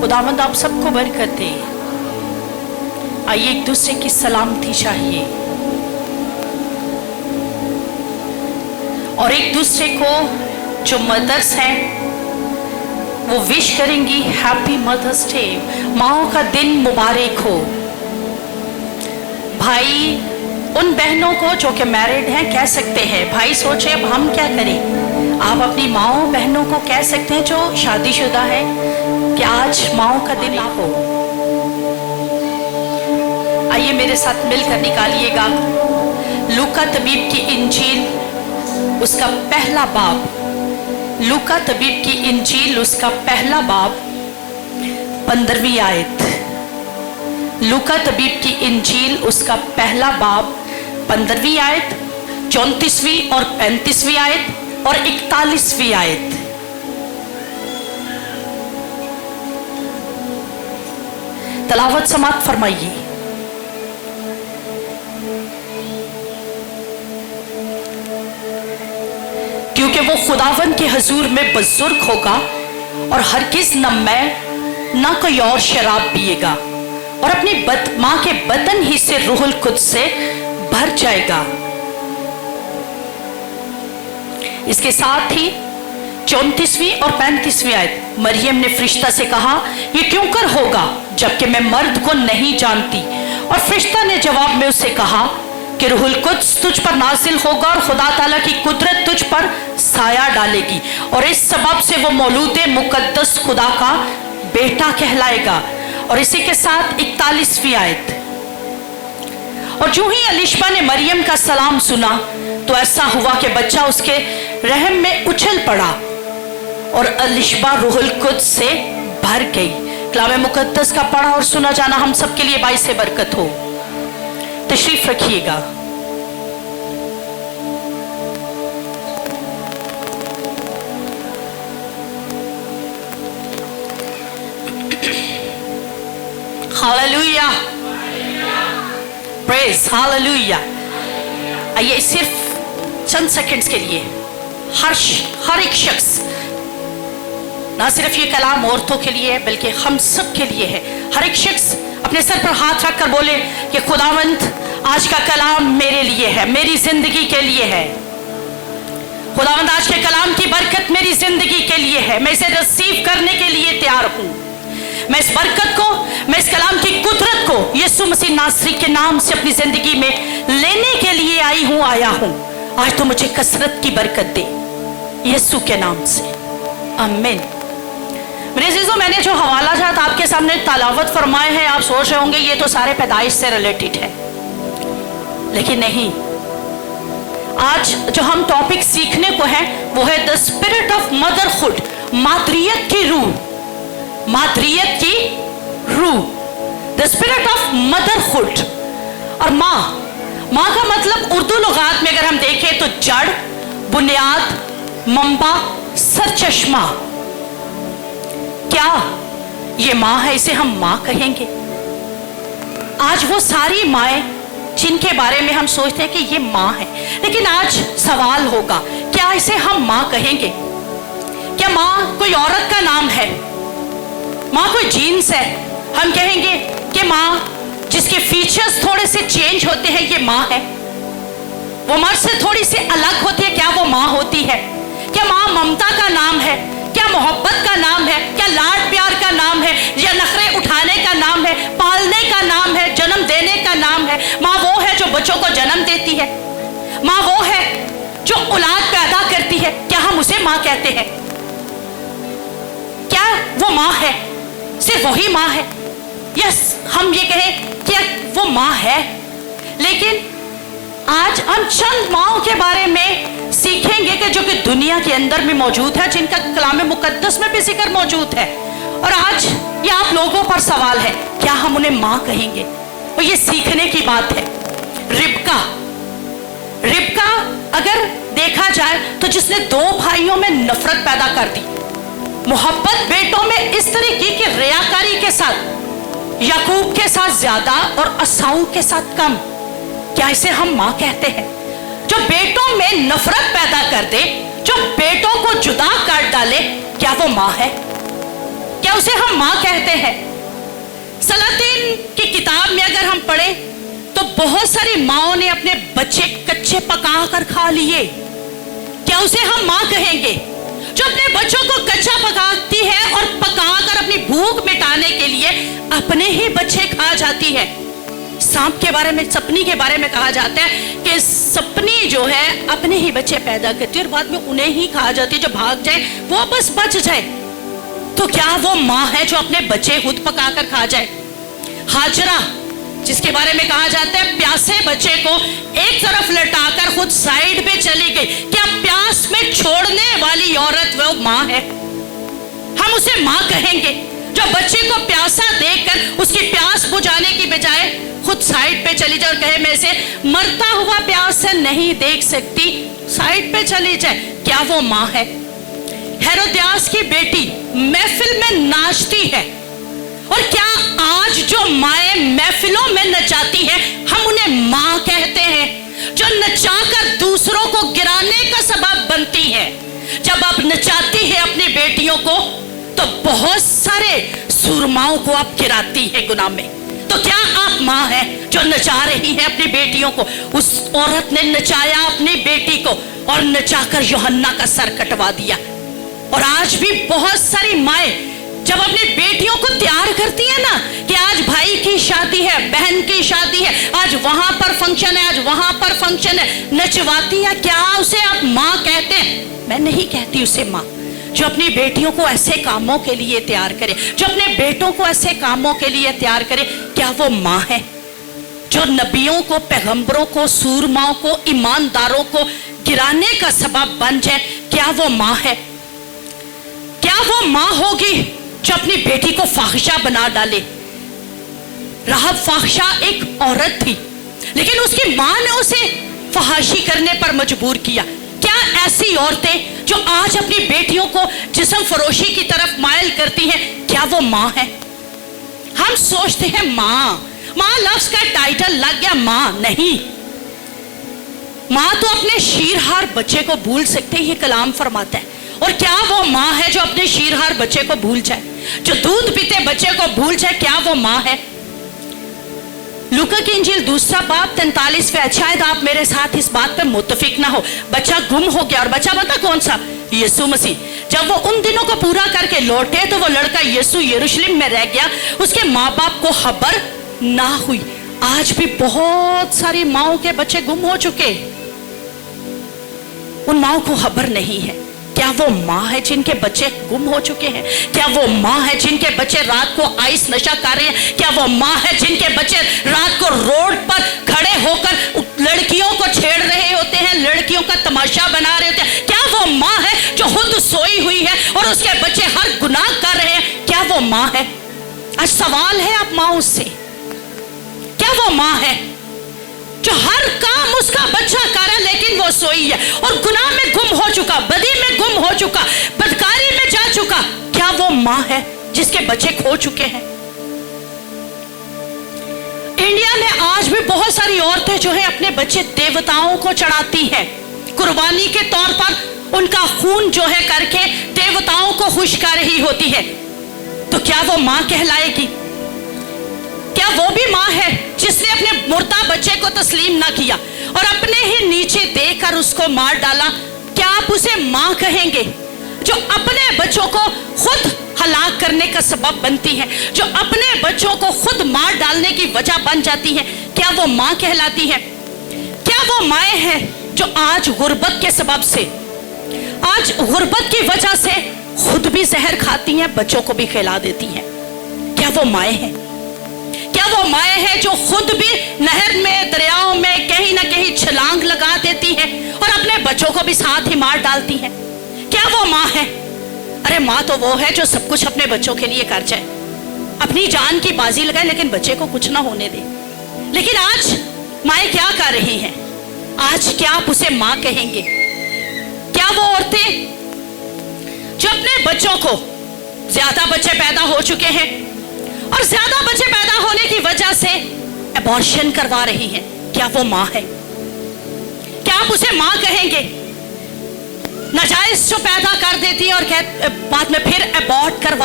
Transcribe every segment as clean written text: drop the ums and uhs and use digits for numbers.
खुदावंद आप सबको बरकत दे। आइए एक दूसरे की सलामती चाहिए और एक दूसरे को, जो मदर्स हैं वो विश करेंगी हैप्पी मदर्स डे, माओ का दिन मुबारक हो। भाई उन बहनों को जो कि मैरिड हैं कह सकते हैं, भाई सोचे अब हम क्या करें, आप अपनी माओ बहनों को कह सकते हैं जो शादीशुदा है कि आज माओ का दिन हो। आइए मेरे साथ मिलकर निकालिएगा लूका तबीब की इंजील उसका पहला बाब, लूका तबीब की इंजील उसका पहला बाब 15वीं आयत। लूका तबीब की इंजील उसका पहला बाब 15वीं आयत, 34वीं और 35वीं आयत और 41वीं आयत। तलावत समात फरमाइए। क्योंकि वो खुदावन के हजूर में बुजुर्ग होगा और हरगिज न मैं न कोई और शराब पिएगा और अपनी माँ के बदन ही से रूहुल कुद्स से भर जाएगा। इसके साथ ही 34वीं और 35वीं आयत, मरियम ने फरिश्ता से कहा ये क्यों कर होगा जबकि मैं मर्द को नहीं जानती। और फरिश्ता ने जवाब में उससे कहा कि रूहुल कुद्स तुझ पर नाजिल होगा और खुदा ताला की कुदरत तुझ पर साया डालेगी और इस सबब से वो मौलूद मुकद्दस खुदा का बेटा कहलाएगा। और इसी के साथ 41वीं आयत, और जो ही अलिशबा ने मरियम का सलाम सुना तो ऐसा हुआ कि बच्चा उसके रहम में उछल पड़ा और अलिशबा रूहुल कुद्स से भर गई। कलाम मुकद्दस का पढ़ा और सुना जाना हम सबके लिए बाइस से बरकत हो। तशरीफ रखिएगा। Hallelujah, praise hallelujah. आइए सिर्फ चंद सेकंड्स के लिए हर एक शख्स, ना सिर्फ ये कलाम औरतों के लिए है बल्कि हम सब के लिए है, हर एक शख्स अपने सर पर हाथ रखकर बोले कि खुदावंद आज का कलाम मेरे लिए है, मेरी जिंदगी के लिए है। खुदावंद आज के कलाम की बरकत मेरी जिंदगी के लिए है, मैं इसे रिसीव करने के लिए तैयार हूं। मैं इस बरकत को, मैं इस कलाम की कुदरत को यीशु मसीह नासरी के नाम से अपनी जिंदगी में लेने के लिए आया हूं। आज तो मुझे कसरत की बरकत दे यीशु के नाम से, आमीन। मेरे अजीजों, मैंने जो हवाला जात आपके सामने तलावत फरमाए हैं, आप सोच रहे होंगे ये तो सारे पैदाइश से रिलेटेड है, लेकिन नहीं। आज जो हम टॉपिक सीखने को है वो है द स्पिरिट ऑफ मदरहुड, मादरियत की रूह, मादरियत की रूह, द स्पिरिट ऑफ मदरहुड। और माँ का मतलब उर्दू लुगात में अगर हम देखें तो जड़, बुनियाद, मंबा, सरचश्मा। क्या ये माँ है, इसे हम माँ कहेंगे? आज वो सारी माएँ जिनके बारे में हम सोचते हैं कि ये माँ है, लेकिन आज सवाल होगा क्या इसे हम माँ कहेंगे? क्या माँ कोई औरत का नाम है? माँ कोई जीन्स है? हम कहेंगे कि माँ जिसके फीचर्स थोड़े से चेंज होते हैं ये माँ है, वो मर्द से थोड़ी सी अलग होती है, क्या वो माँ होती है? क्या माँ ममता का नाम है? क्या मोहब्बत का नाम है? क्या लाड प्यार का नाम है? या नखरे उठाने का नाम है? पालने का नाम है? जन्म देने का नाम है? माँ वो है जो बच्चों को जन्म देती है, माँ वो है जो औलाद पैदा करती है, क्या हम उसे माँ कहते हैं? क्या वो माँ है? सिर्फ वही माँ है? यस, हम ये कहें कि वो माँ है। लेकिन आज हम चंद माँओं के बारे में सीखेंगे कि जो कि दुनिया के अंदर भी मौजूद है, जिनका कलाम मुकद्दस में भी जिक्र मौजूद है। और आज ये आप लोगों पर सवाल है, क्या हम उन्हें माँ कहेंगे? और ये सीखने की बात है। रिबका अगर देखा जाए तो जिसने दो भाइयों में नफरत पैदा कर दी, मोहब्बत बेटों में इस तरीके की रियाकारी के साथ, याकूब के साथ ज्यादा और असाऊ के साथ कम, क्या इसे हम माँ कहते हैं? जो बेटों में नफरत पैदा कर दे, जो बेटों को जुदा कर डाले, क्या वो माँ है? क्या क्या उसे हम माँ कहते हैं? सलातीन की किताब में अगर हम पढ़े तो बहुत सारी माओं ने अपने बच्चे कच्चे पका कर खा लिए। क्या उसे हम माँ कहेंगे जो अपने बच्चों को कच्चा पकाती है और पकाकर अपनी भूख मिटाने के लिए अपने ही बच्चे खा जाती है? सांप के बारे में, सपनी के बारे में कहा जाता है कि सपनी जो है अपने ही बच्चे पैदा करती है और बाद में उन्हें ही खा जाती है, जो भाग जाए वो बस बच जाए। तो क्या वो माँ है जो अपने बच्चे खुद पकाकर खा जाए? हाजरा, जिसके बारे में कहा जाता है प्यासे बच्चे को एक तरफ लटाकर खुद साइड पे चली गई, क्या प्यास में छोड़ने वाली औरत वो माँ है? हम उसे माँ कहेंगे जो बच्चे को प्यासा देखकर उसकी प्यास बुझाने की बजाय खुद साइड पे चली जाए और कहे मैं इसे मरता हुआ प्यास से नहीं देख सकती, साइड पे चली जाए। क्या वो माँ है? हेरोदियास की बेटी महफिल में नाचती है, और क्या आज जो माएँ महफिलों में नचाती हैं हम उन्हें माँ कहते हैं? जो नचाकर दूसरों को गिराने का सबब बनती है। जब आप नचाती है अपनी बेटियों को तो बहुत सारे सुरमाओं को आप गिराती है गुनाह में। तो क्या आप माँ है जो नचा रही है अपनी बेटियों को? उस औरत ने नचाया अपनी बेटी को और नचाकर यूहन्ना का सर कटवा दिया। और आज भी बहुत सारी माएँ जब अपनी बेटियों को तैयार करती है ना कि आज भाई की शादी है, बहन की शादी है, आज वहां पर फंक्शन है, आज वहां पर फंक्शन है, नचवाती है, क्या उसे आप माँ कहते हैं? मैं नहीं कहती उसे माँ। जो अपनी बेटियों को ऐसे कामों के लिए तैयार करे, जो अपने बेटों को ऐसे कामों के लिए तैयार करे, क्या वो माँ है? जो नबियों को, पैगंबरों को, सूरमाओं को, ईमानदारों को गिराने का सबब बन जाए, क्या वो माँ है? क्या वो माँ होगी जो अपनी बेटी को फाहिशा बना डाले? राहब फाहिशा एक औरत थी, लेकिन उसकी माँ ने उसे फहाशी करने पर मजबूर किया। क्या ऐसी औरतें जो आज अपनी बेटियों को जिस्म फरोशी की तरफ मायल करती हैं, क्या वो माँ है? हम सोचते हैं माँ, माँ लफ्ज का टाइटल लग गया, माँ नहीं। माँ तो अपने शीरहार बच्चे को भूल सकते, ये कलाम फरमाता है। और क्या वो माँ है जो अपने शीरहार बच्चे को भूल जाए, जो दूध पीते बच्चे को भूल जाए? क्या वो माँ है? लूका की इंजील 2 बाब 43वां, शायद आप मेरे साथ इस बात पे मुत्तफिक ना हो। बच्चा गुम हो गया, और बच्चा पता कौन सा? यीशु मसीह। जब वो उन दिनों को पूरा करके लौटे तो वो लड़का यीशु यरूशलेम में रह गया, उसके माँ बाप को खबर ना हुई। आज भी बहुत सारी माओं के बच्चे गुम हो चुके, उन माओं को खबर नहीं है। क्या वो माँ है जिनके बच्चे गुम हो चुके हैं? क्या वो माँ है जिनके बच्चे रात को आइस नशा कर रहे हैं? क्या वो माँ है जिनके बच्चे रात को रोड पर खड़े होकर लड़कियों को छेड़ रहे होते हैं, लड़कियों का तमाशा बना रहे होते हैं? क्या वो माँ है जो खुद सोई हुई है और उसके बच्चे हर गुनाह कर रहे हैं? क्या वो माँ है? आज सवाल है आप माँ से, क्या वो माँ है जो हर काम उसका बच्चा कर रहा लेकिन वो सोई है और गुनाह में गुम हो चुका, बदी में गुम हो चुका, बदकारी में जा चुका? क्या वो माँ है जिसके बच्चे खो चुके हैं? इंडिया में आज भी बहुत सारी औरतें जो है अपने बच्चे देवताओं को चढ़ाती हैं, कुर्बानी के तौर पर उनका खून जो है करके देवताओं को खुश कर रही होती है। तो क्या वो माँ कहलाएगी? क्या वो भी माँ है जिसने अपने मुर्दा बच्चे को तस्लीम ना किया और अपने ही नीचे देकर उसको मार डाला? क्या आप उसे माँ कहेंगे जो अपने बच्चों को खुद हलाक करने का सबब बनती है, जो अपने बच्चों को खुद मार डालने की वजह बन जाती है? क्या वो माँ कहलाती है? क्या वो माएँ हैं जो आज गुर्बत के सबब से, आज गुर्बत की वजह से खुद भी जहर खाती हैं, बच्चों को भी खिला देती हैं? क्या वो माएँ हैं? क्या वो माएँ हैं जो खुद भी नहर में, दरियाओं में कहीं ना कहीं छलांग लगा देती हैं और अपने बच्चों को भी साथ ही मार डालती हैं? क्या वो माँ है? अरे माँ तो वो है जो सब कुछ अपने बच्चों के लिए कर जाए, अपनी जान की बाजी लगाए लेकिन बच्चे को कुछ ना होने दे। लेकिन आज माएँ क्या कर रही हैं? आज क्या आप उसे माँ कहेंगे? क्या वो औरतें जो अपने बच्चों को, ज्यादा बच्चे पैदा हो चुके हैं और ज्यादा बच्चे पैदा होने की वजह से एबॉर्शन करवा रही हैं, क्या वो माँ है? क्या आप उसे माँ कहेंगे? नाजायज जो पैदा कर देती है और बाद में फिर एबॉर्ट करवा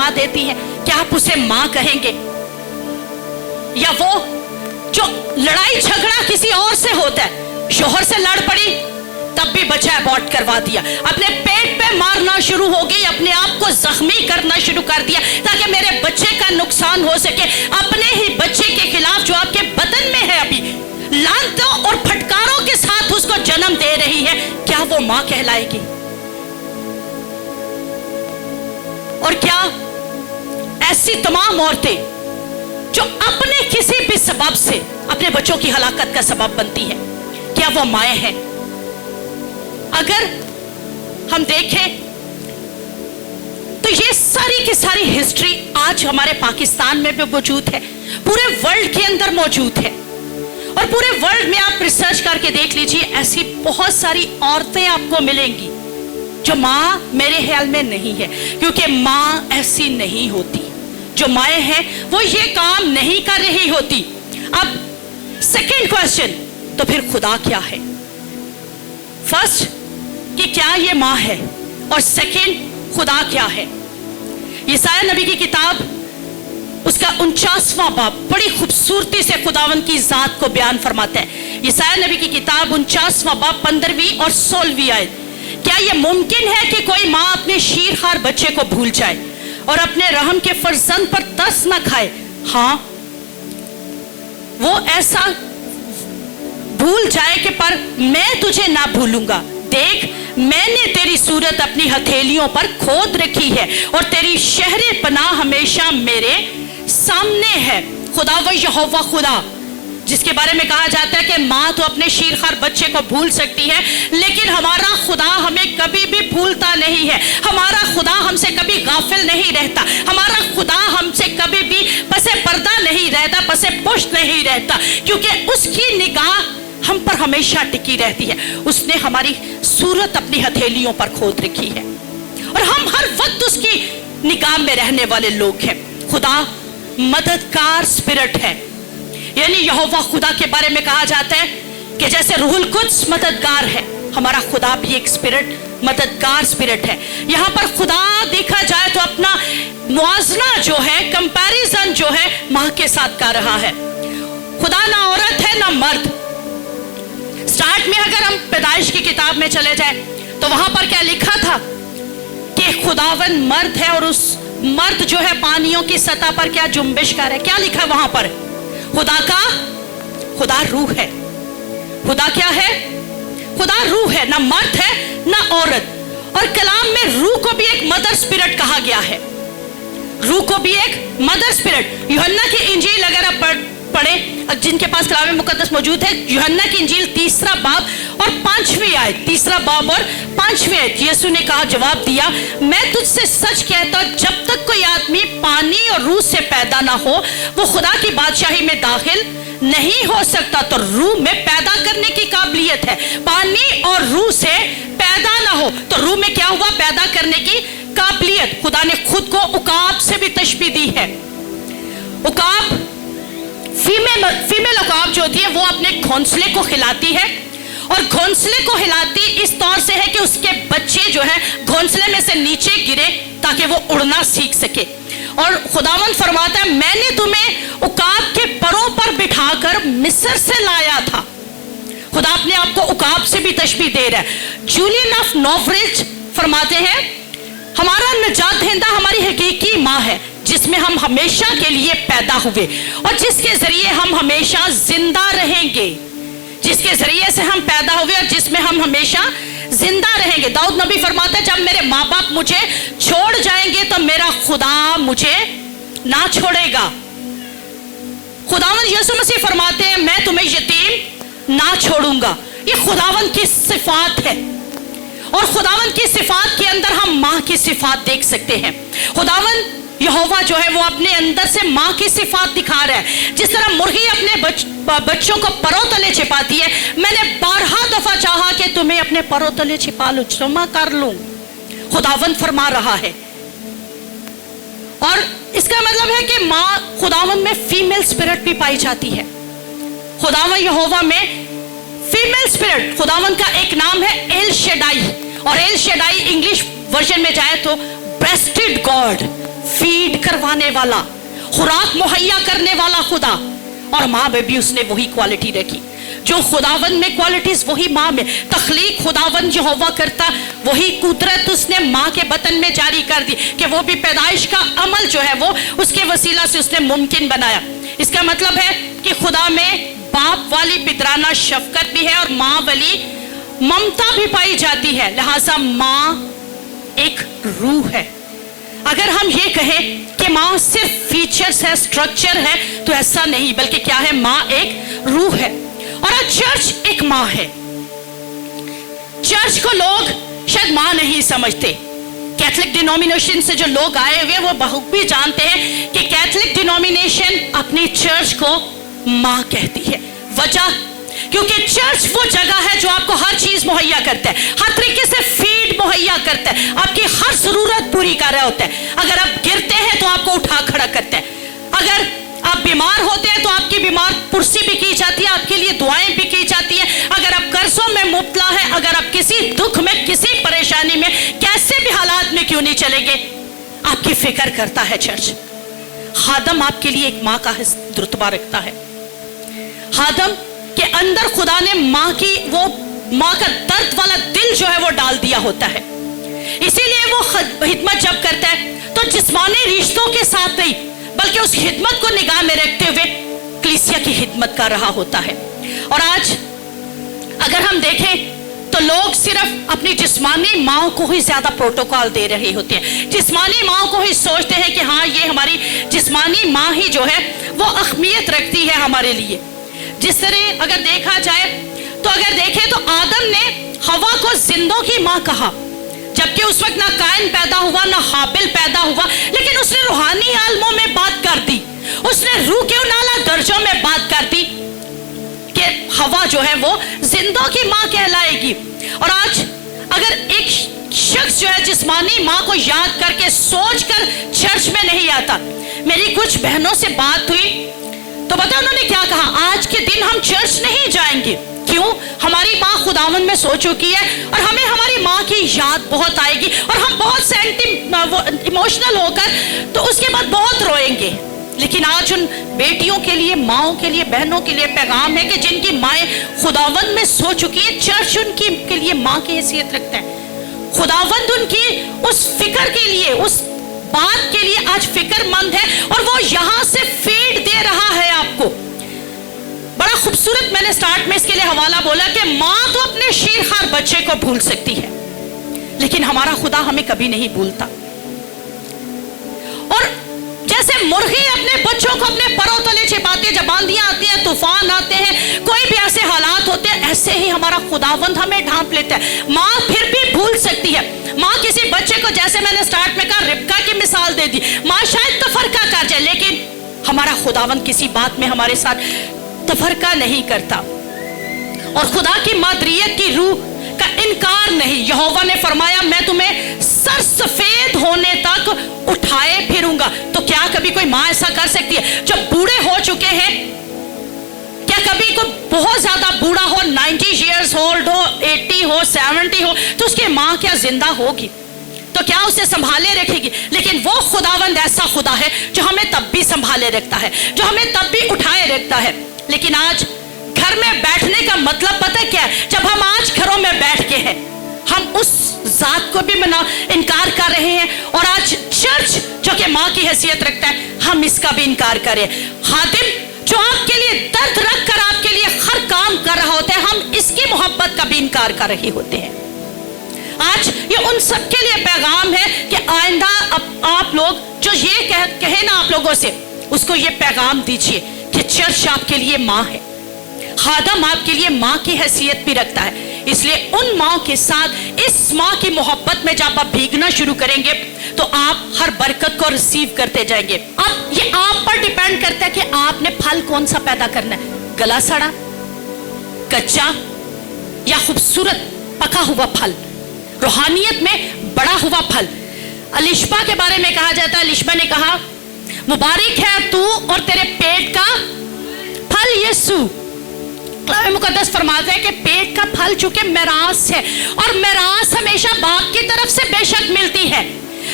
जगा देती हैं, क्या आप उसे माँ कहेंगे? या वो जो लड़ाई झगड़ा किसी और से होता है, शोहर से लड़ पड़ी तब भी बच्चा अबॉर्ट करवा दिया, अपने पेट पे मारना शुरू हो गई, अपने आप को जख्मी करना शुरू कर दिया ताकि मेरे बच्चे का नुकसान हो सके, अपने ही बच्चे के खिलाफ जो आपके बदन में है अभी लानतों और फटकारों के साथ उसको जन्म दे रही है, क्या वो मां कहलाएगी? और क्या ऐसी तमाम औरतें जो अपने किसी भी सबब से अपने बच्चों की हलाकत का सबब बनती है, क्या वो माएं हैं? अगर हम देखें तो ये सारी की सारी हिस्ट्री आज हमारे पाकिस्तान में भी मौजूद है, पूरे वर्ल्ड के अंदर मौजूद है। और पूरे वर्ल्ड में आप रिसर्च करके देख लीजिए, ऐसी बहुत सारी औरतें आपको मिलेंगी जो माँ मेरे ख्याल में नहीं है, क्योंकि माँ ऐसी नहीं होती। जो माएँ हैं वो ये काम नहीं कर रही होती। अब सेकंड क्वेश्चन, तो फिर खुदा क्या है? फर्स्ट कि क्या ये माँ है, और सेकंड खुदा क्या है? यसाया नबी की किताब उसका 49वां बाब बड़ी खूबसूरती से खुदावन की जात को बयान फरमाता है। यसाया नबी की किताब 49वां बाब 15वीं और 16वीं आयत। क्या यह मुमकिन है कि कोई माँ अपने शीरखार बच्चे को भूल जाए और अपने रहम के फर्जंद पर तरस न खाए? हाँ, वो ऐसा भूल जाए कि पर मैं तुझे ना भूलूंगा, देख मैंने तेरी सूरत अपनी हथेलियों पर खोद रखी है और तेरी शहरे पनाह हमेशा मेरे सामने है। खुदा व यहोवा खुदा, जिसके बारे में कहा जाता है कि माँ तो अपने शीरखार बच्चे को भूल सकती है, लेकिन हमारा खुदा हमें कभी भी भूलता नहीं है। हमारा खुदा हमसे कभी गाफिल नहीं रहता। हमारा खुदा हमसे कभी भी पसे पर्दा नहीं रहता, पसे पुष्ट नहीं रहता, क्योंकि उसकी निगाह हम पर हमेशा टिकी रहती है। उसने हमारी सूरत अपनी हथेलियों पर खोद रखी है और हम हर वक्त उसकी निगाह में रहने वाले लोग हैं। खुदा मददगार स्पिरिट है, यानी यहोवा खुदा के बारे में कहा जाता है कि जैसे रूहुल कुद्स मददगार है, हमारा खुदा भी एक स्पिरिट मददगार स्पिरिट है। यहाँ पर खुदा देखा जाए तो अपना मुआवजा जो है, कंपैरिजन जो है माँ के साथ कर रहा है। खुदा ना औरत है ना मर्द। स्टार्ट में अगर हम पैदाइश की किताब में चले जाए तो वहां पर क्या लिखा था कि खुदावन मर्द है और उस मर्द जो है पानियों की सतह पर क्या जुम्बिश कर है। क्या लिखा है वहां पर? खुदा रूह है। खुदा क्या है? खुदा रूह है, ना मर्द है ना औरत। और कलाम में रूह को भी एक मदर स्पिरिट कहा गया है। रूह को भी एक मदर स्पिरिट। यूहन्ना की इंजील अगर आप पढ़े, जिनके पास कलाम मुकद्दस मौजूद है, यूहन्ना की इंजील 3 बाब और 5वीं आयत, 3 बाब और 5वीं आयत, यीशु ने कहा, जवाब दिया, मैं तुझसे सच कहता हूं, जब तक कोई आदमी पानी और रूह से पैदा ना हो वो खुदा की बादशाही में दाखिल नहीं हो सकता। तो रूह में पैदा करने की काबिलियत है। पानी और रूह से पैदा ना हो तो रूह में क्या हुआ? पैदा करने की काबिलियत। खुदा ने खुद को उकाब से भी तशबीह दी है। उकाब फीमेल उकाब जो होती है वो अपने घोंसले को खिलाती है, और घोंसले को हिलाती इस तौर से है कि उसके बच्चे जो है घोंसले में से नीचे गिरे ताकि वो उड़ना सीख सके। और खुदावंद फरमाता है, मैंने तुम्हें उकाब के परों पर बिठाकर मिस्र से लाया था। खुदा अपने आप को उकाब से भी तशबीह दे रहा है। जूलियन ऑफ नॉवरिज फरमाते हैं, हमारा निजात दहिंदा हमारी हकीकी माँ है जिसमें हम हमेशा के लिए पैदा हुए और जिसके जरिए हम हमेशा जिंदा रहेंगे। जिसके जरिए से हम पैदा हुए और जिसमें हम हमेशा जिंदा रहेंगे। दाऊद नबी फरमाता है, जब मेरे माँ बाप मुझे छोड़ जाएंगे तो मेरा खुदा मुझे ना छोड़ेगा। खुदावंद यीशु मसीह फरमाते हैं, मैं तुम्हें यतीम ना छोड़ूंगा। ये खुदावंद की सिफात है, और खुदावंद की सिफात के अंदर हम माँ की सिफात देख सकते हैं। खुदावंद यहोवा जो है वो अपने अंदर से माँ की सिफात दिखा रहा है। जिस तरह मुर्गी अपने बच्चों को परों तले छिपाती है, मैंने 12 दफा चाहा कि तुम्हें अपने परों तले छिपा लूं, क्षमा कर लूं, खुदावंद फरमा रहा है। और इसका मतलब है कि माँ खुदावंद में फीमेल स्पिरिट भी पाई जाती है। खुदावंद यहोवा में फीमेल स्पिरिट, खुदावंद का एक नाम है एल शेडाई, और एल शेडाई इंग्लिश वर्जन में जाए तो ब्रेस्टेड गॉड, फीड करवाने वाला, खुराक मुहैया करने वाला खुदा, और माँ में भी उसने वही क्वालिटी रखी जो खुदावन में क्वालिटीज वही माँ में। तख्लीक खुदावन यहोवा करता, वही कुदरत उसने माँ के बतन में जारी कर दी कि वो भी पैदाइश का अमल जो है वो उसके वसीला से उसने मुमकिन बनाया। इसका मतलब है कि खुदा में बाप वाली पितराना शफकत भी है और माँ वाली ममता भी पाई जाती है। लिहाजा माँ एक रूह है। अगर हम ये कहें कि माँ सिर्फ फीचर्स है, स्ट्रक्चर है, तो ऐसा नहीं, बल्कि क्या है, माँ एक रूह है। और आज चर्च एक माँ है। चर्च को लोग शायद माँ नहीं समझते। कैथोलिक डिनोमिनेशन से जो लोग आए हुए वो बहुत भी जानते हैं कि कैथोलिक डिनोमिनेशन अपनी चर्च को माँ कहती है। वजह, क्योंकि चर्च वो जगह है जो आपको हर चीज मुहैया करता है, हर तरीके से फीड मुहैया करता है, आपकी हर जरूरत पूरी कर रहा होता है। अगर आप गिरते हैं तो आपको उठा खड़ा करता है, अगर आप बीमार होते हैं तो आपकी बीमार पुरसी भी की जाती है, आपके लिए दुआएं भी की जाती है। अगर आप कर्जों में मुब्तला है, अगर आप किसी दुख में, किसी परेशानी में, कैसे भी हालात में क्यों नहीं चलेंगे, आपकी फिक्र करता है चर्च। खादम आपके लिए एक माँ का रुतबा रखता है। खादम के अंदर खुदा ने माँ की वो माँ का दर्द वाला दिल जो है वो डाल दिया होता है। इसीलिए वो खिदमत जब करता है तो जिस्मानी रिश्तों के साथ नहीं, बल्कि उस खिदमत को निगाह में रखते हुए कलीसिया की खिदमत कर रहा होता है। और आज अगर हम देखें तो लोग सिर्फ अपनी जिस्मानी माँ को ही ज्यादा प्रोटोकॉल दे रहे होते हैं। जिस्मानी माँ को ही सोचते हैं कि हाँ, ये हमारी जिस्मानी माँ ही जो है वो अहमियत रखती है हमारे लिए। जिस तरह अगर देखा जाए तो अगर देखें तो आदम ने हवा को जिंदों की माँ कहा, जबकि उस वक्त ना कायन पैदा हुआ ना हाबिल पैदा हुआ, लेकिन उसने रूहानी आलमों में बात कर दी, उसने रूह के नाला दर्जों में बात कर दी कि हवा जो है वो जिंदों की माँ कहलाएगी। और आज अगर एक शख्स जो है जिस्मानी माँ को याद करके सोच कर चर्च में नहीं आता, मेरी कुछ बहनों से बात हुई तो बता उन्होंने क्या कहा, आज के दिन हम चर्च नहीं जाएंगे। क्यों? हमारी माँ खुदावन में सो चुकी है और हमें हमारी माँ की याद बहुत आएगी और हम बहुत इमोशनल होकर तो उसके बाद बहुत रोएंगे। लेकिन आज उन बेटियों के लिए, माँओं के लिए, बहनों के लिए पैगाम है कि जिनकी माएँ खुदावंद में सो चुकी है, चर्च उनकी के लिए माँ की हैसियत रखता है। खुदावंद उनकी उस फिक्र के लिए, उस बात के लिए आज फिक्रमंद है और वो यहाँ से फीड दे रहा है आपको। बड़ा खूबसूरत मैंने स्टार्ट में इसके लिए हवाला बोला कि माँ तो अपने शीरखार बच्चे को भूल सकती है, लेकिन हमारा खुदा हमें कभी नहीं भूलता। और जैसे मुर्गी अपने बच्चों को अपने परों तले छिपाती है, जब आंधियां आती हैं, तूफान आते हैं, कोई भी ऐसे हालात होते हैं, ऐसे ही हमारा खुदावंद हमें ढांप लेता है। माँ फिर भी भूल सकती है। माँ किसी बच्चे को, जैसे मैंने स्टार्ट में कहा, रिबका की मिसाल दे दी, माँ शायद तफरका कर जाए, लेकिन हमारा खुदावंद किसी बात में हमारे साथ तफरका नहीं करता। और खुदा की मादरियत की रूह का इनकार नहीं। यहोवा ने फरमाया, मैं तुम्हें सर सफेद होने तक उठाए फिरूंगा। तो क्या कभी कोई माँ ऐसा कर सकती है? जब बूढ़े हो चुके हैं, क्या कभी कोई बहुत ज्यादा बूढ़ा हो, 90 years old हो, 80 हो, 70 हो, तो उसकी माँ क्या जिंदा होगी? तो क्या उसे संभाले रखेगी? लेकिन वो खुदावंद ऐसा खुदा है जो हमें तब भी संभाले रखता है, जो हमें तब भी उठाए रखता है। लेकिन आज घर में बैठने का मतलब पता क्या है? जब हम आज घरों में बैठ के हैं, हम उस जात को भी इनकार कर रहे हैं, और आज चर्च जो कि माँ की हैसियत रखता है, हम इसका भी इनकार करें। खादिम जो आपके लिए दर्द रख कर आपके लिए हर काम कर रहा होता है, हम इसकी मोहब्बत का भी इनकार कर रहे होते हैं। आज ये उन सब के लिए पैगाम है कि आइंदा आप लोग जो ये कहे ना आप लोगों से, उसको ये पैगाम दीजिए कि चर्च आपके लिए माँ है, खादम आपके लिए माँ की हैसियत भी रखता है। इसलिए उन माँ के साथ, इस माँ की मोहब्बत में जब आप भीगना शुरू करेंगे तो आप हर बरकत को रिसीव करते जाएंगे। अब ये आप पर डिपेंड करता है कि आपने फल कौन सा पैदा करना है, गला सड़ा, कच्चा, या खूबसूरत पका हुआ फल, रूहानियत में बड़ा हुआ फल। अलिशबा के बारे में कहा जाता है, अलिशबा ने कहा, मुबारक है तू और तेरे पेट का फल यीशु। मुकद्दस फरमाता है कि पेट का फल चूंकि मिरास है, और मिरास हमेशा बाप की तरफ से बेशक मिलती है,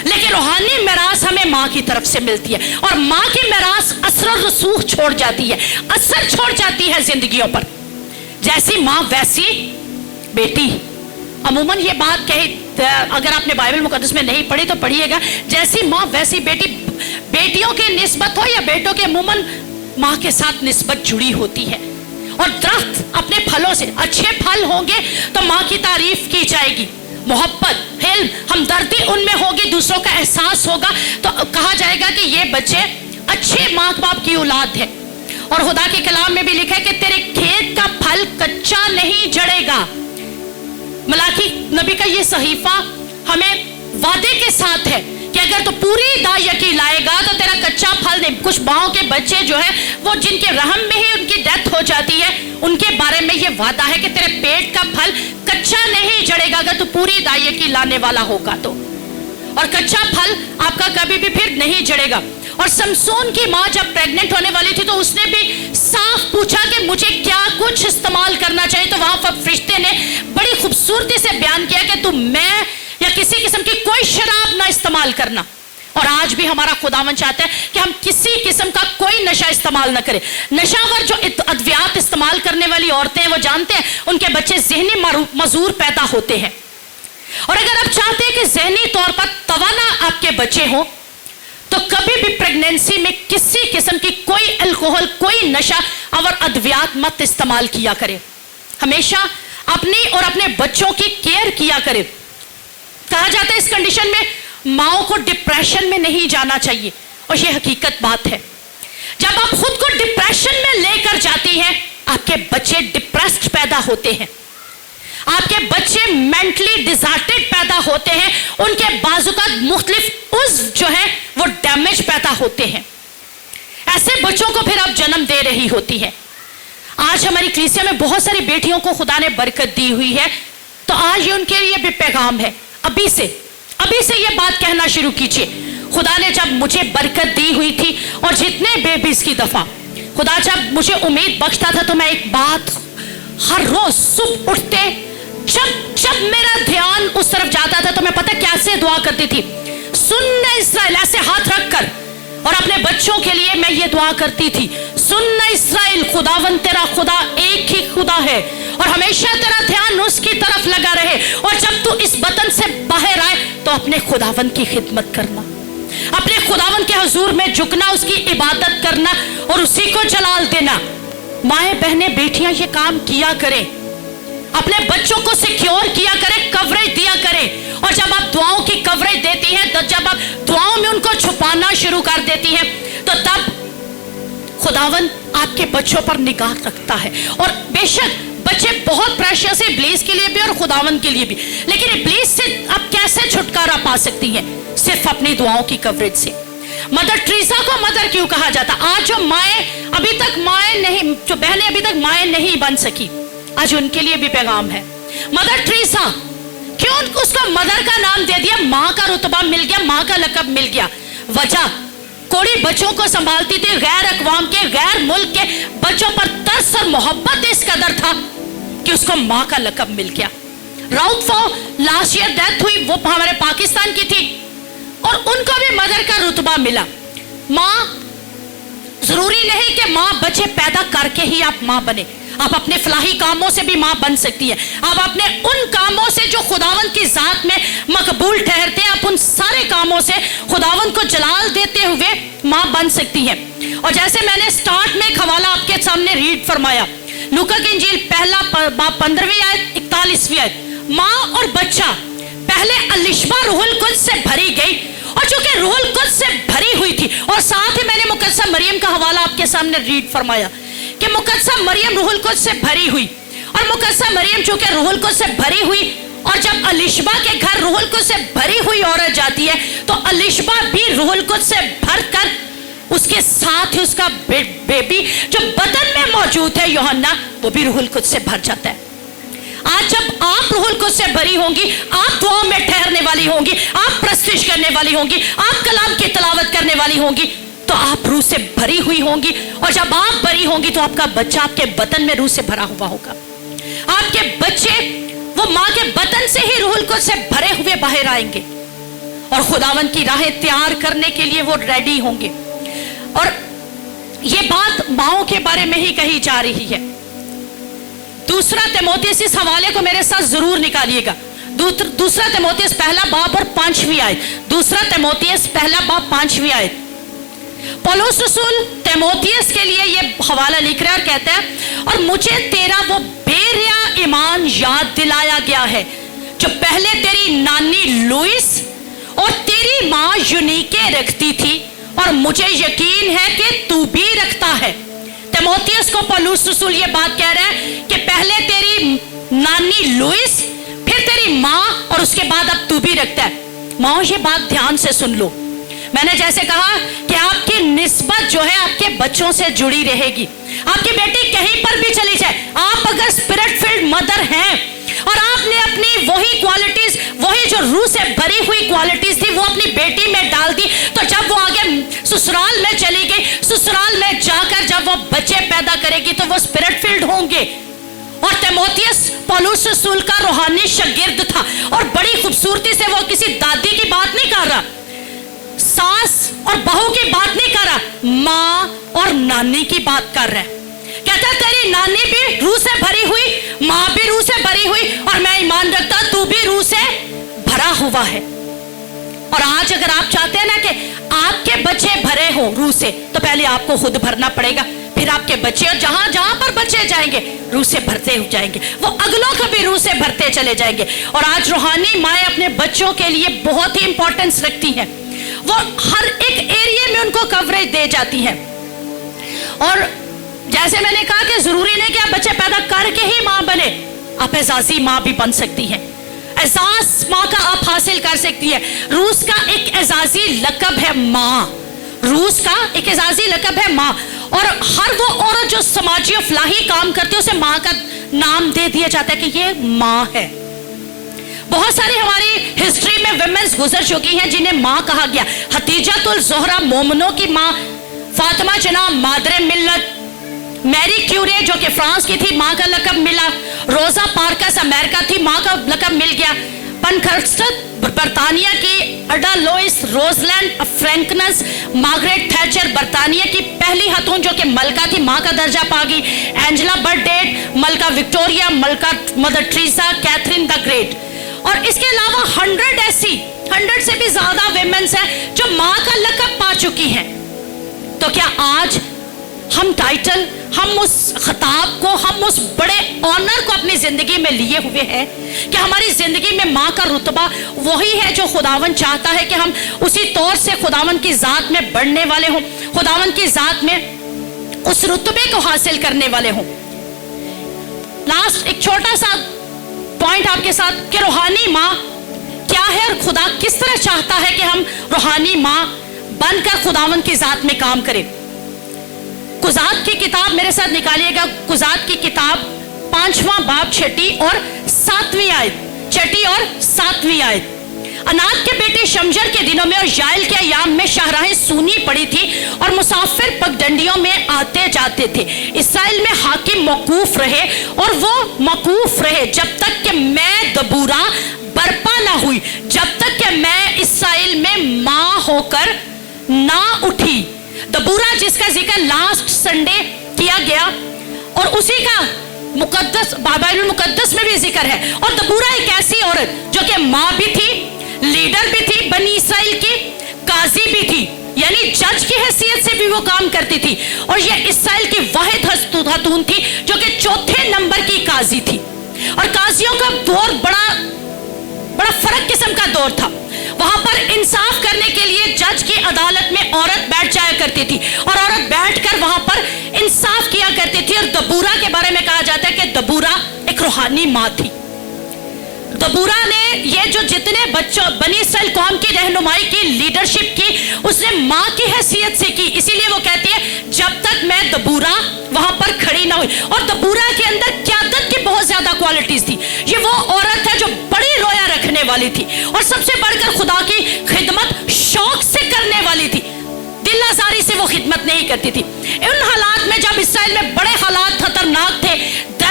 لیکن روحانی میراث ہمیں ماں کی طرف سے ملتی ہے، اور ماں کی میراث اثر و رسوخ چھوڑ جاتی ہے، اثر چھوڑ جاتی ہے زندگیوں پر۔ جیسی ماں ویسی بیٹی۔ عموماً یہ بات کہی، اگر آپ نے بائبل مقدس میں نہیں پڑھی تو پڑھیے گا، جیسی ماں ویسی بیٹی۔ بیٹیوں کی نسبت ہو یا بیٹوں کے، عموماً ماں کے ساتھ نسبت جڑی ہوتی ہے۔ اور درخت اپنے پھلوں سے، اچھے پھل ہوں گے تو ماں کی تعریف کی جائے گی، محبت، علم، ہمدردی ان میں ہوگی، دوسروں کا احساس ہوگا، تو کہا جائے گا کہ یہ بچے اچھے ماں باپ کی اولاد ہے۔ اور خدا کے کلام میں بھی لکھا ہے کہ تیرے کھیت کا پھل کچا نہیں جڑے گا۔ ملاکی نبی کا یہ صحیفہ ہمیں وعدے کے ساتھ ہے کہ اگر تو پوری دائیکی لائے گا تو تیرا کچا پھل نہیں۔ کچھ ماؤں کے بچے جو ہیں وہ جن کے رحم میں ہی ان کی ڈیتھ ہو جاتی ہے، ان کے بارے میں یہ وعدہ ہے کہ تیرے پیٹ کا پھل کچا نہیں جڑے گا اگر تو پوری دائیکی لانے والا ہوگا تو۔ اور کچا پھل آپ کا کبھی بھی پھر نہیں جڑے گا۔ اور سمسون کی ماں جب پریگننٹ ہونے والی تھی تو اس نے بھی صاف پوچھا کہ مجھے کیا کچھ استعمال کرنا چاہیے، تو وہاں فرشتے نے بڑی خوبصورتی سے بیان کیا کہ تم میں یا کسی قسم کی کوئی شراب نہ استعمال کرنا۔ اور آج بھی ہمارا خداوند چاہتا ہے کہ ہم کسی قسم کا کوئی نشہ استعمال نہ کریں۔ نشاور جو ادویات استعمال کرنے والی عورتیں ہیں وہ جانتے ہیں ان کے بچے ذہنی معذور پیدا ہوتے ہیں۔ اور اگر آپ چاہتے ہیں کہ ذہنی طور پر توانا آپ کے بچے ہوں تو کبھی بھی پریگننسی میں کسی قسم کی کوئی الکوہل، کوئی نشہ اور ادویات مت استعمال کیا کرے۔ ہمیشہ اپنی اور اپنے بچوں کی کیئر کیا کرے۔ کہا جاتا ہے اس کنڈیشن میں ماؤں کو ڈپریشن میں نہیں جانا چاہیے، اور یہ حقیقت بات ہے۔ جب آپ خود کو ڈپریشن میں لے کر جاتی ہیں آپ کے بچے ڈپریسڈ پیدا ہوتے ہیں، آپ کے بچے مینٹلی ڈیزارٹیڈ پیدا ہوتے ہیں، ان کے بعض اوقات مختلف عضو جو ہیں وہ ڈیمیج پیدا ہوتے ہیں۔ ایسے بچوں کو پھر آپ جنم دے رہی ہوتی ہے۔ آج ہماری کلیسیا میں بہت ساری بیٹیوں کو خدا نے برکت دی ہوئی ہے، تو آج یہ ان کے لیے بھی پیغام ہے، ابھی سے یہ بات کہنا شروع کیجئے۔ خدا نے جب مجھے برکت دی ہوئی تھی اور جتنے بیبیز کی دفعہ خدا جب مجھے امید بخشتا تھا تو میں ایک بات ہر روز صبح اٹھتے جب میرا دھیان اس طرف جاتا تھا تو میں پتہ کیسے دعا کرتی تھی، سن اسرائیل، ایسے ہاتھ رکھ کر، اور اپنے بچوں کے لیے میں یہ دعا کرتی تھی، سن اسرائیل، خداوند تیرا خدا ایک ہی خدا ہے اور ہمیشہ تیرا دھیان اس کی طرف لگا رہے، اور جب تو اس وطن سے باہر آئے تو اپنے خداوند کی خدمت کرنا، اپنے خداوند کے حضور میں جھکنا، اس کی عبادت کرنا اور اسی کو جلال دینا۔ مائیں بہنیں بیٹیاں یہ کام کیا کریں، اپنے بچوں کو سیکیور کیا کریں، کوریج دیا کریں، اور جب آپ دعاؤں کی کوریج دیتی ہیں، تو جب آپ دعاؤں میں ان کو چھپانا شروع کر دیتی ہیں تو تب خداوند آپ کے بچوں پر نگاہ رکھتا ہے۔ اور بے شک بچے بہت پریشیس ہے ابلیس کے لیے بھی اور خداوند کے لیے بھی، لیکن ابلیس سے آپ کیسے چھٹکارا پا سکتی ہیں؟ صرف اپنی دعاؤں کی کوریج سے۔ مدر ٹریسا کو مدر کیوں کہا جاتا؟ آج جو مائیں ابھی تک مائیں نہیں، جو بہنیں ابھی تک مائیں نہیں بن سکی، آج ان کے لیے بھی پیغام ہے۔ مدر ٹریسا کیوں اس کو مدر کا نام دے دیا؟ ماں کا رتبہ مل گیا، ماں کا لقب مل گیا۔ وجہ کوڑی بچوں کو سنبھالتی تھی، غیر اقوام کے، غیر ملک کے بچوں پر ترس اور محبت اس قدر تھا کہ اس کو ماں کا لقب مل گیا۔ راؤت فو لاسٹ ایئر ڈیتھ ہوئی، وہ ہمارے پاکستان کی تھی اور ان کو بھی مدر کا رتبہ ملا۔ ماں ضروری نہیں کہ ماں بچے پیدا کر کے ہی آپ ماں بنے، آپ اپنے فلاحی کاموں سے بھی ماں بن سکتی ہیں، آپ اپنے ان کاموں سے جو خداوند کی ذات میں مقبول ٹھہرتے ہیں، آپ ان سارے کاموں سے خداوند کو جلال دیتے ہوئے ماں بن سکتی ہیں۔ اور جیسے میں نے سٹارٹ میں ایک حوالہ آپ کے سامنے ریڈ فرمایا، لوکا کی انجیل پہلا باب 15ویں آیت 41ویں آیت، ماں اور بچہ پہلے الشبہ روح القدس سے بھری گئی، اور چونکہ روح القدس سے بھری ہوئی تھی، اور ساتھ ہی میں نے مقدسہ مریم کا حوالہ آپ کے سامنے ریڈ فرمایا کہ مقدسہ مریم روح القدس سے بھری ہوئی، اور مقدسہ مریم چونکہ روح القدس سے بھری ہوئی، اور جب الشبہ کے گھر روح القدس سے بھری ہوئی عورت جاتی ہے تو الشبہ بھی روح القدس سے بھر کر اس کے ساتھ ہی اس کا بیبی جو بدن میں موجود ہے یوحنا، وہ بھی روح القدس سے بھر جاتا ہے۔ آج جب آپ روح القدس سے بھری ہوں گی، آپ دعاؤں میں ٹھہرنے والی ہوں گی، آپ پرستش کرنے والی ہوں گی، آپ کلام کی تلاوت کرنے والی ہوں گی، تو آپ روح سے بھری ہوئی ہوں گی، اور جب آپ بھری ہوں گی تو آپ کا بچہ آپ کے بدن میں روح سے بھرا ہوا ہوگا۔ آپ کے بچے وہ ماں کے بدن سے ہی روح القدس سے بھرے ہوئے باہر آئیں گے، اور خداوند کی راہیں تیار کرنے کے لیے وہ ریڈی ہوں گے. اور یہ بات ماؤں کے بارے میں ہی کہی جا رہی ہے. دوسرا تیموتھیوس، اس حوالے کو میرے ساتھ ضرور نکالیے گا. دوسرا تیموتھیوس پہلا باب اور 5ویں آیت. دوسرا تیموتھیوس پہلا باب 5ویں آیت. پولس رسول تیموتھیوس کے لیے یہ حوالہ لکھ رہا ہے اور کہتا ہے اور مجھے تیرا وہ بے ریا ایمان یاد دلایا گیا ہے جو پہلے تیری نانی لوئس اور تیری ماں یونیکے رکھتی تھی اور مجھے یقین ہے کہ تو بھی رکھتا ہے. تیموتھیوس کو پولس رسول یہ بات کہہ رہا ہے کہ پہلے تیری نانی لوئس، پھر تیری ماں، اور اس کے بعد اب تو بھی رکھتا ہے. ماں یہ بات دھیان سے سن لو. میں نے جیسے کہا کہ آپ کی نسبت جو ہے آپ کے بچوں سے جڑی رہے گی. آپ کی بیٹی کہیں پر بھی چلی جائے، آپ اگر اسپرٹ فیلڈ مدر ہیں اور آپ نے اپنی وہی کوالٹیز، وہی جو روح سے بھری ہوئی کوالٹیز تھی وہ اپنی بیٹی میں ڈال دی، تو جب وہ آگے سسرال میں چلی گئی، سسرال میں جا کر جب وہ بچے پیدا کرے گی تو وہ اسپرٹ فیلڈ ہوں گے. اور تیموتھیوس پولس رسول کا روحانی شاگرد تھا اور بڑی خوبصورتی سے وہ کسی دادی کی بات نہیں کر رہا، ساس اور بہو کی بات نہیں کر رہا، ماں اور نانی کی بات کر رہا ہے. کہتا ہے تیری نانی بھی روح سے بھری ہوئی، ماں بھی روح سے بھری ہوئی، اور میں ایمان رکھتا تو بھی روح سے بھرا ہوا ہے. اور آج اگر آپ چاہتے ہیں نا کہ آپ کے بچے بھرے ہوں روح سے، تو پہلے آپ کو خود بھرنا پڑے گا، پھر آپ کے بچے، اور جہاں جہاں پر بچے جائیں گے روح سے بھرتے ہو جائیں گے، وہ اگلوں کو بھی روح سے بھرتے چلے جائیں گے. اور آج روحانی مائیں اپنے بچوں کے لیے بہت ہی امپورٹنس رکھتی ہیں. وہ ہر ایک ایریے میں ان کو کوریج دے جاتی ہیں. اور جیسے میں نے کہا کہ ضروری نہیں کہ آپ بچے پیدا کر کے ہی ماں بنے، آپ اعزازی ماں بھی بن سکتی ہیں. اعزاز ماں کا آپ حاصل کر سکتی ہیں. روس کا ایک اعزازی لقب ہے ماں. روس کا ایک اعزازی لقب ہے ماں. اور ہر وہ عورت جو سماجی و فلاحی کام کرتی ہے اسے ماں کا نام دے دیا جاتا ہے کہ یہ ماں ہے. بہت ساری ہماری ہسٹری میں ویمنز گزر چکی ہیں جنہیں ماں کہا گیا. حتیجۃ الزہرا مومنوں کی ماں، فاطمہ جناب مادر ملت، میری کیوری جو کہ فرانس کی تھی ماں کا لقب ملا، روزا پارکس امریکہ تھی ماں کا لقب مل گیا، پنکھرسٹ برطانیہ کی، اڈا Louis Rosalind frankness, Margaret Thatcher برطانیہ کی پہلی خاتون جو کہ ملکہ تھی ماں کا درجہ پا گئی، Angela برڈیٹ، Mallika Victoria, Mallika mother Teresa, Catherine the great. اور اس کے علاوہ 100 سے بھی زیادہ ویمنز ہیں جو ماں کا لقب پا چکی ہیں. تو کیا آج ہم ٹائٹل، ہم اس خطاب کو، ہم اس بڑے آنر کو اپنی زندگی میں لیے ہوئے ہیں کہ ہماری زندگی میں ماں کا رتبہ وہی ہے جو خداوند چاہتا ہے کہ ہم اسی طور سے خداوند کی ذات میں بڑھنے والے ہوں، خداوند کی ذات میں اس رتبے کو حاصل کرنے والے ہوں. لاسٹ ایک چھوٹا سا پوائنٹ آپ کے ساتھ کہ روحانی ماں کیا ہے اور خدا کس طرح چاہتا ہے کہ ہم روحانی ماں بن کر خداوند کی ذات میں کام کریں. قضات کی کتاب میرے ساتھ نکالیے گا. قضات کی کتاب 5واں باب 6 اور 7ویں آیت. 6 اور 7ویں آیت. انات کے بیٹے شمجر کے دنوں میں اور یائل کے ایام میں شاہراہیں سونی پڑی تھی اور مسافر پگڈنڈیوں میں آتے جاتے تھے. اسرائیل میں حاکم موقوف رہے اور وہ موقوف رہے جب تک کہ میں دبورا برپا نہ ہوئی، جب تک کہ میں اسرائیل میں ماں ہو کر نہ اٹھی. دبورا جس کا ذکر لاسٹ سنڈے کیا گیا اور اسی کا مقدس بائبل المقدس میں بھی ذکر ہے. اور دبورا ایک ایسی عورت جو کہ ماں بھی تھی، لیڈر بھی تھی بنی اسرائیل کی، قاضی بھی تھی، یعنی جج کی حیثیت سے بھی وہ کام کرتی تھی. اور یہ اسرائیل کی واحد خاتون تھی جو کہ 4 نمبر کی قاضی تھی. اور قاضیوں کا دور بڑا فرق قسم کا دور تھا. وہاں پر انصاف کرنے کے لیے جج کی عدالت میں عورت بیٹھ جایا کرتی تھی اور عورت بیٹھ کر وہاں پر انصاف کیا کرتی تھی. اور دبورا کے بارے میں کہا جاتا ہے کہ دبورا ایک روحانی ماں تھی. دبورا نے یہ جو جتنے بچوں بنی اسرائیل قوم کی رہنمائی کی، لیڈرشپ کی، اس نے ماں کی حیثیت سے کی. اسی لیے وہ کہتی ہے جب تک میں دبورا وہاں پر کھڑی نہ ہوئی. اور دبورا کے اندر قیادت کی بہت زیادہ کوالٹیز تھی. یہ وہ عورت ہے جو بڑی رویا رکھنے والی تھی اور سب سے بڑھ کر خدا کی خدمت شوق سے کرنے والی تھی. دل آزاری سے وہ خدمت نہیں کرتی تھی. ان حالات میں جب اسرائیل میں بڑے حالات خطرناک تھے،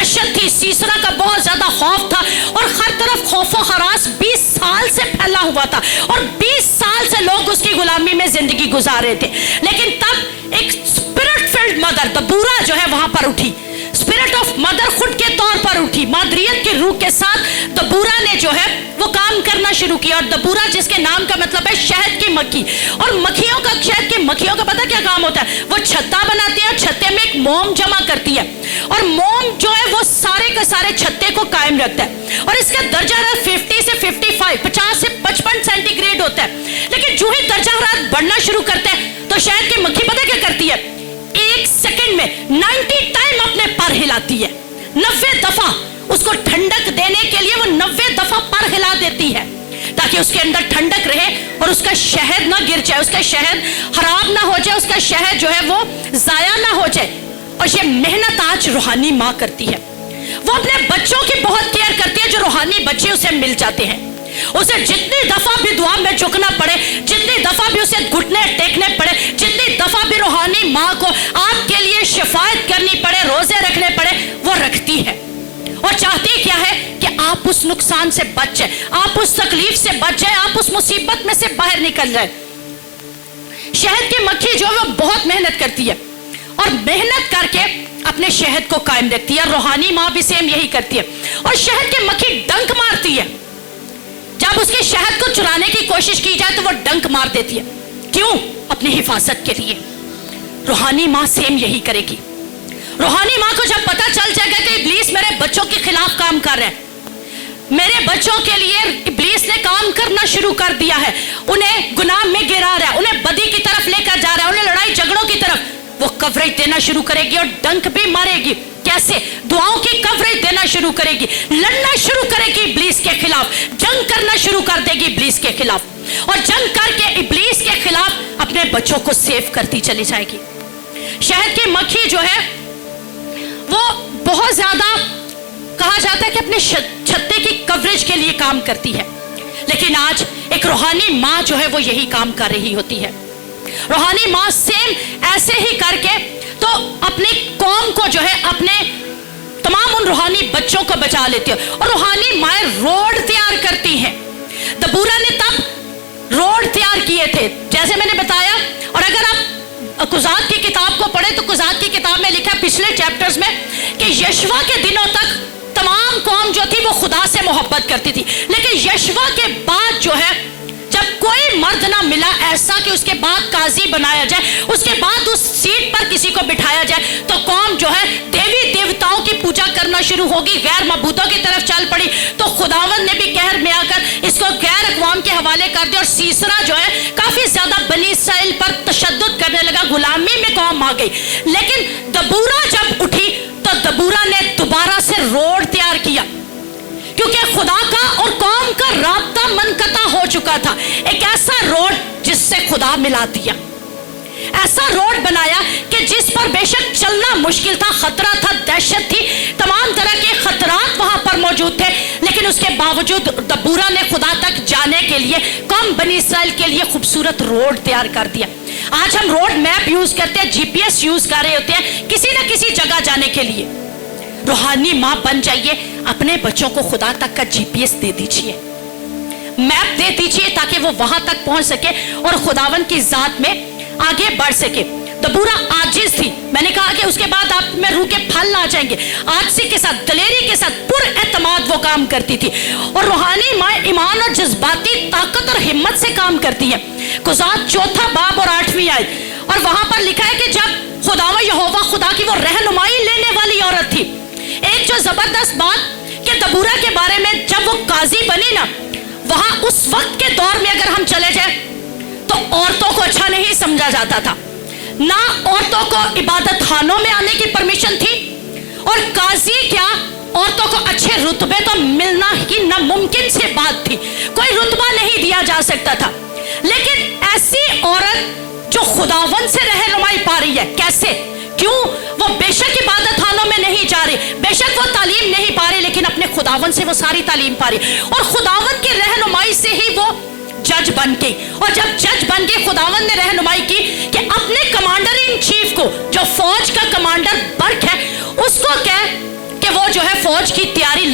दहशत थी, सीसरा का बहुत ज्यादा खौफ था और हर तरफ खौफो हरास 20 साल से फैला हुआ था और 20 साल से लोग उसकी गुलामी में जिंदगी गुजार रहे थे। लेकिन तब एक स्पिरिट फिल्ड मदर दबूरा जो है वहां पर उठी, स्पिरिट ऑफ मदरहुड के तौर पर उठी, मादरियत की रूह के साथ दबूरा ने जो है वो काम करना शुरू किया। और दबूरा जिसके नाम का मतलब है शहद की मक्खी, और मक्खियों का, शहद की मक्खियों का पता क्या काम होता है, वो छत्ता बनाती है और छत्ते में एक मोम जमा करती है और मोम जो है वो सारे के सारे छत्ते को कायम रखता है और इसका दर्जा हरारत 50 से 55, 50 से 55 सेंटीग्रेड होता है। लेकिन जो ही दर्जा हरारत बढ़ना शुरू करता है तो शहद की मक्खी पता क्या करती है, एक सेकंड में 90 टाइम अपने पर हिलाती है, 90 दफा उसको ठंडक देने के लिए वो 90 दफा पर हिला देती है ताकि उसके अंदर ठंडक रहे और उसका शहद ना गिर जाए, उसका शहद खराब ना हो जाए, उसका शहद जो है वो जाया ना हो जाए। और ये मेहनत आज रूहानी माँ करती है, वो अपने बच्चों की बहुत केयर करती है। जो रूहानी बच्चे उसे मिल जाते हैं, उसे जितनी दफा भी दुआ में झुकना पड़े, जितनी दफा भी उसे घुटने टेकने पड़े, जितनी दफा भी रूहानी माँ को आपके लिए शिफायत करनी पड़े, रोजे रखने पड़े, वो रखती है और चाहती क्या है कि आप उस नुकसान से बच जाए, आप उस तकलीफ से बच जाए, आप उस मुसीबत में से बाहर निकल जाए। शहद की मक्खी जो है वो बहुत मेहनत करती है और मेहनत करके अपने शहद को कायम रखती है। रूहानी माँ भी सेम यही करती है और शहद की मक्खी डंक मारती है, जब उसके शहद को चुराने की कोशिश की जाए तो वो डंक मार देती है। क्यों? अपनी हिफाजत के लिए। रूहानी माँ सेम यही करेगी। रूहानी माँ को जब पता चल जाएगा कि इब्लीस मेरे बच्चों के खिलाफ काम कर रहा है, मेरे बच्चों के लिए इब्लीस ने काम करना शुरू कर दिया है, उन्हें गुनाह में गिरा रहा है, उन्हें बदी की तरफ लेकर जा रहा है, उन्हें लड़ाई झगड़ों की तरफ, वो कवरेज देना शुरू करेगी और डंक भी मारेगी। कैसे? दुआओं की कवरेज देना शुरू करेगी, लड़ना शुरू करेगी इब्लीस के खिलाफ, जंग करना शुरू कर देगी इब्लीस के खिलाफ और जंग करके इब्लीस के खिलाफ अपने बच्चों को सेव करती चली जाएगी। शहद की मक्खी जो है वो बहुत ज्यादा कहा जाता है कि अपने छत्ते की कवरेज के लिए काम करती है, लेकिन आज एक रूहानी माँ जो है वो यही काम कर रही होती है। रूहानी माँ सेम ऐसे ही करके तो अपनी कौम को जो है अपने तमाम उन रूहानी बच्चों को बचा लेती है और रूहानी माँ रोड तैयार करती हैं। दबूरा ने तब रोड तैयार किए थे जैसे मैंने बताया। और अगर आप कुजात की किताब को पढ़े तो कुजात की किताब में लिखा पिछले चैप्टर्स में कि यशवा के दिनों तक तमाम कौम जो थी वो खुदा से मोहब्बत करती थी, लेकिन यशवा के बाद जो है जब कोई मर्द ना मिला ऐसा कि उसके बाद काजी बनाया जाए, उसके बाद उस सीट पर किसी को बिठाया जाए, तो कौम जो है देवी देवताओं की पूजा करना शुरू होगी, गैर मबूतों की तरफ चल पड़ी। तो खुदावंद ने भी कहर में आकर इसको गैर अक़वाम के हवाले कर दिया और सीसरा जो है काफी ज्यादा बनी इसराइल पर तशद्दुद करने लगा, गुलामी में कौम आ गई। लेकिन दबूरा जब उठी तो दबूरा ने दोबारा से रोड तैयार किया, क्योंकि खुदा का और कौम का राब्ता मनकता हो चुका था। एक ऐसा रोड जिससे खुदा मिला दिया, ऐसा रोड बनाया कि जिस पर बेशक चलना मुश्किल था, खतरा था, दहशत थी, तमाम तरह के खतरात वहां पर मौजूद थे, लेकिन उसके बावजूद दबूरा ने खुदा तक जाने के लिए कौम बनी इसराइल के लिए खूबसूरत रोड तैयार कर दिया। आज हम रोड मैप यूज करते हैं, GPS यूज कर रहे होते हैं किसी न किसी जगह जाने के लिए। रूहानी माँ बन जाइए, अपने बच्चों को खुदा तक का GPS दे दीजिए, मैप दे दीजिए ताकि वो वहां तक पहुंच सके और खुदावन की जात में आगे बढ़ सके। दबूरा आजिज थी, मैंने कहा कि उसके बाद आप में रूह के फल आ जाएंगे। आजिज़ी के साथ, दलेरी के साथ, पुरएतमाद वो काम करती थी और रूहानी माँ ईमान और जज्बाती ताकत और हिम्मत से काम करती है। कुजात 4 बाब और 8वीं आयत, और वहां पर लिखा है कि जब खुदावा यहोवा खुदा की वो रहनुमाई लेने वाली औरत थी। एक जो जबरदस्त बात कि दबूरा के बारे में जब वो काजी बनी ना, वहां उस वक्त के दौर में अगर हम चले जाए तो औरतों को अच्छा नहीं समझा जाता था, ना औरतों को इबादत खानों में आने की परमिशन थी, और काजी क्या, औरतों को अच्छे रुतबे तो मिलना ही नामुमकिन से बात थी, कोई रुतबा नहीं दिया जा सकता था। लेकिन ऐसी औरत जो खुदावन से रहनुमाई पा रही है, कैसे? क्यों? वो बेशक इबादत खानों में नहीं जा रही, बेशक वो तालीम नहीं पा रही, लेकिन अपने खुदावन से वो सारी तालीम पा रही, और खुदावन की रहनुमाई से ही वो जज बन गई। और जब जज बन गई, खुदावन ने रहनुमाई की कि अपने कमांडर इन चीफ को, जो फौज का कमांडर बर्क है, उसको कह कि वो जो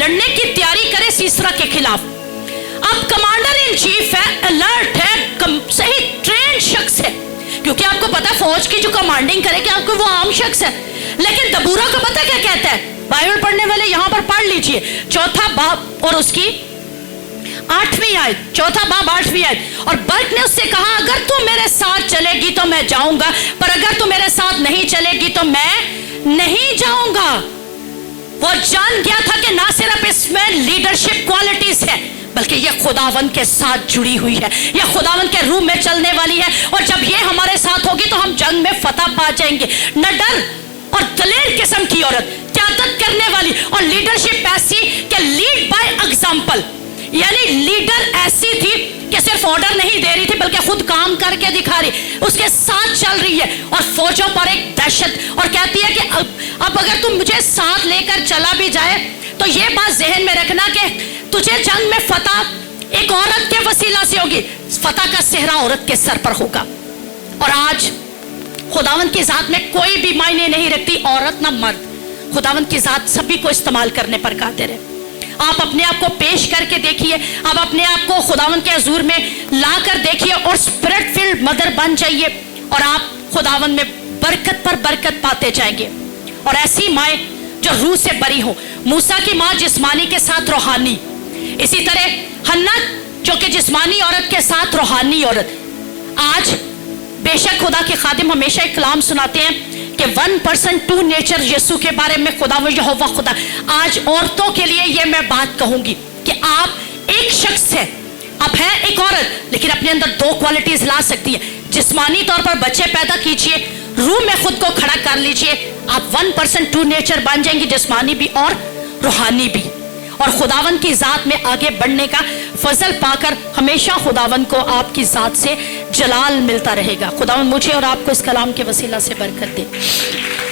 लड़ने की तैयारी करे सीसरा के खिलाफ। अब कमांडर इन चीफ है, अलर्ट है, सही ट्रेन शख्स है, क्योंकि आपको पता है फौज की जो कमांडिंग करेगी आपको वो आम शख्स है। लेकिन दबूरा को पता क्या कहता है, बाइबल पढ़ने वाले यहां पर पढ़ लीजिए, चौथा बाब और उसकी 8वीं आयत, चौथा बाब 8वीं आयत। और बर्क ने उससे कहा, अगर तू मेरे साथ चलेगी तो मैं जाऊंगा, पर अगर तू मेरे साथ नहीं चलेगी तो मैं नहीं जाऊंगा। वो जान गया था कि ना सिर्फ इसमें लीडरशिप क्वालिटीज है, बल्कि ये खुदावंद के साथ जुड़ी हुई है, ये खुदावंद के रूह में चलने वाली है। और जब ये हमारे साथ होगी तो हम जंग में फतह पा जाएंगे। न डर और दलेर किस्म की औरत, क्यादत करने वाली, और लीडरशिप ऐसी कि लीड बाय एग्जांपल, यानी लीडर ऐसी थी कि सिर्फ ऑर्डर नहीं दे रही थी बल्कि खुद काम करके दिखा रही, उसके साथ चल रही है। और फौजों पर एक दहशत, और कहती है कि अब अगर तुम मुझे साथ लेकर चला भी जाए तो ये बात जहन में रखना कि तुझे जंग में फतह एक औरत के वसीला से होगी, फतह का सेहरा औरत के सर पर होगा। और आज खुदावंद की जात में कोई भी मायने नहीं रखती, औरत ना मर्द, खुदावंद की जात सभी को इस्तेमाल करने पर कादिर है। आप अपने आप को पेश करके देखिए, आप अपने आप को खुदावंद के हुजूर में ला कर देखिए और स्पिरिट फिल्ड मदर बन जाइए, और आप खुदावंद में बरकत पर बरकत पाते जाएंगे। और ऐसी माएँ जो रूह से बरी हो, मूसा की माँ जिस्मानी के साथ रूहानी, इसी तरह हन्ना जो कि जिस्मानी औरत के साथ रूहानी औरत। आज बेशक खुदा के खादिम हमेशा एक कलाम सुनाते हैं कि 1% टू नेचर यीशु के बारे में खुदा वो यहोवा खुदा। आज औरतों के लिए ये मैं बात कहूंगी कि आप एक शख्स है, आप है एक औरत, लेकिन अपने अंदर 2 क्वालिटीज ला सकती है। जिस्मानी तौर पर बच्चे पैदा कीजिए, रूह में खुद को खड़ा कर लीजिए, आप 1% टू नेचर बन जाएंगे, जिस्मानी भी और रूहानी भी। और खुदावंद की जात में आगे बढ़ने का फजल पाकर हमेशा खुदावंद को आपकी जात से जलाल मिलता रहेगा। खुदावंद मुझे और आपको इस कलाम के वसीला से बरकत दे।